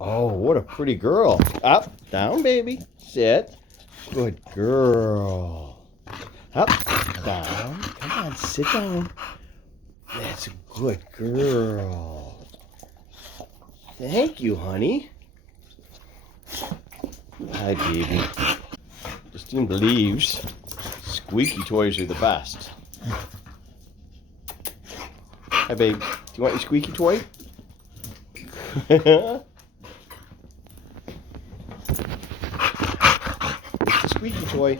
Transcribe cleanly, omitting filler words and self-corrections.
Oh, what a pretty girl. Up, down, baby. Sit. Good girl. Up, down. Come on, sit down. That's a good girl. Thank you, honey. Hi, baby. Justine believes squeaky toys are the best. Hi, babe. Do you want your squeaky toy? It's the squeaky toy.